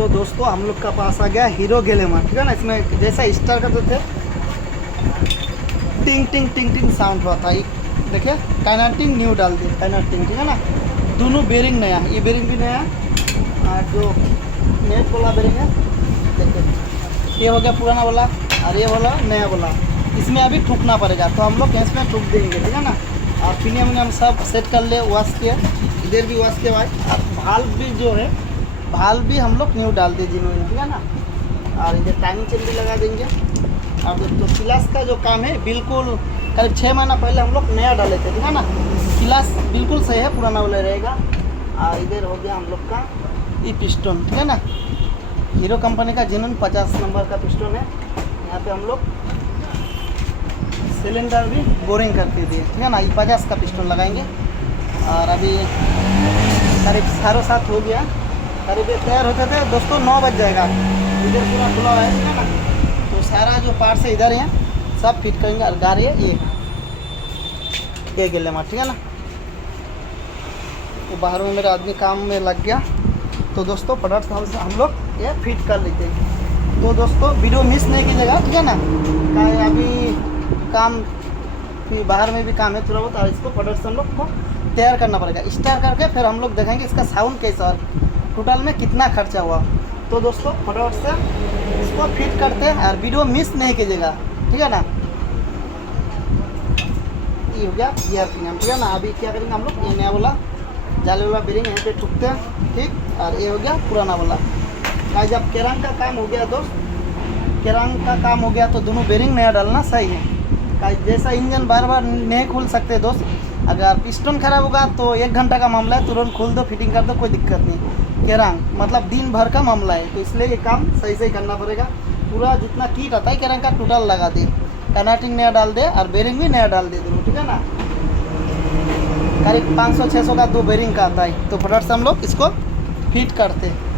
तो दोस्तों हम लोग का पास आ गया हीरो ग्लैमर, ठीक है ना। इसमें जैसा स्टार करते थे टिंग टिंग टिंग टिंग साउंड हुआ था, देखिए काइनेटिक न्यू डाल दिए, काइनेटिक, ठीक है ना। दोनों बेरिंग नया, ये बेरिंग भी नया और जो नेट वाला बेरिंग है देखिए, ये हो गया पुराना वाला और ये वाला नया वाला। इसमें अभी ठुकना पड़ेगा तो हम लोग इसमें ठुक देंगे, ठीक है ना। और फिनियम हम सब सेट कर ले, वॉश किया, इधर भी वॉश किया भाई। और भाल्व भी जो है, भाल्व भी हम लोग न्यू डाल दिए जिन्होंने, ठीक है ना। और इधर टाइमिंग चेन भी लगा देंगे। और दोस्तों क्लास का जो काम है बिल्कुल करीब 6 महीना पहले हम लोग नया डाले थे, ठीक है ना। क्लास बिल्कुल सही है, पुराना वाला रहेगा। और इधर हो गया हम लोग का ये पिस्टन, ठीक है ना। हीरो कंपनी का जिन्होंने 50 नंबर का पिस्टन है। यहाँ पे हम लोग सिलेंडर भी बोरिंग करके दिए, ठीक है ना। ये 50 का पिस्टन लगाएंगे। और अभी करीब 7:30 हो गया, करीब तैयार होते थे दोस्तों 9 बज जाएगा। इधर पूरा खुला हुआ है, ठीक है ना। तो सारा जो पार्ट्स है इधर है, सब फिट करेंगे। और गाड़ी है ये ग्लैमर, ठीक है ना। तो बाहर में मेरा आदमी काम में लग गया। तो दोस्तों प्रोडक्ट हम लोग ये फिट कर लेते हैं। तो दोस्तों वीडियो मिस नहीं कीजिएगा, ठीक है ना। अभी काम फिर बाहर में भी काम है थोड़ा बहुत, और इसको प्रोडक्ट हम लोग को तैयार करना पड़ेगा। स्टार्ट करके फिर हम लोग देखेंगे इसका साउंड कैसा, टोटल में कितना खर्चा हुआ। तो दोस्तों प्रोडक्ट से इसको फिट करते हैं और वीडियो मिस नहीं कीजिएगा, ठीक है ना। ये हो गया गियर पिनियम, ठीक है ना। अभी क्या करेंगे हम लोग, ये नया वाला जाले वाला बेरिंग यहाँ पे ठुकते हैं, ठीक। और ये हो गया पुराना वाला। जब केरंग का काम हो गया दोस्त, केरंग का काम हो गया तो दोनों बेरिंग नया डालना सही है। जैसा इंजन बार बार नहीं खुल सकते दोस्त, अगर पिस्टन खराब होगा तो 1 घंटा का मामला है, तुरंत खोल दो, फिटिंग कर दो, कोई दिक्कत नहीं। केरंग मतलब दिन भर का मामला है, तो इसलिए ये काम सही सही करना पड़ेगा। पूरा जितना किट आता है केरंग का टोटल लगा दे, कनेक्टिंग नया डाल दे और बेरिंग भी नया डाल दे दोनों, ठीक है ना। करीब 500-600 का 2 बेरिंग का आता है। तो फटाफट से हम लोग इसको फिट करते हैं।